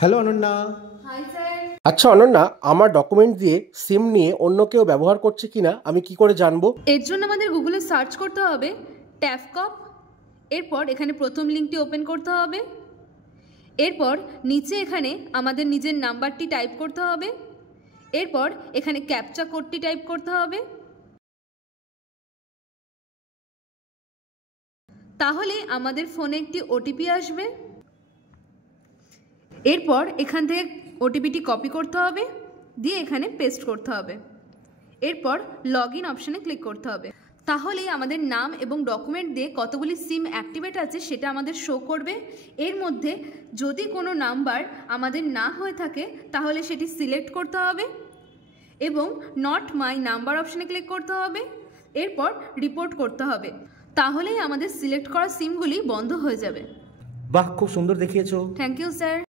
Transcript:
Hello Ananya. Hi sir. আচ্ছা অনন্যা, আমার document দিয়ে সিম নিয়ে অন্য কেউ ব্যবহার করছে কিনা আমি কি করে জানবো? এর জন্য আমাদের গুগলে সার্চ করতে হবে ট্যাফকপ। এরপর এখানে প্রথম লিঙ্কটি ওপেন করতে হবে। এরপর নিচে এখানে আমাদের নিজের নাম্বারটি টাইপ করতে হবে। এরপর এখানে ক্যাপচা কোডটি টাইপ করতে হবে। তাহলে আমাদের ফোনে একটি ওটিপি আসবে। এরপর এখান থেকে ওটিপিটি কপি করতে হবে, দিয়ে এখানে পেস্ট করতে হবে। এরপর লগ ইন অপশানে ক্লিক করতে হবে। তাহলেই আমাদের নাম এবং ডকুমেন্ট দিয়ে কতগুলি সিম অ্যাক্টিভেট আছে সেটা আমাদের শো করবে। এর মধ্যে যদি কোনো নাম্বার আমাদের না হয়ে থাকে তাহলে সেটি সিলেক্ট করতে হবে এবং নট মাই নাম্বার অপশানে ক্লিক করতে হবে। এরপর রিপোর্ট করতে হবে। তাহলেই আমাদের সিলেক্ট করা সিমগুলি বন্ধ হয়ে যাবে। বাহ, খুব সুন্দর দেখিয়েছো। Thank you sir.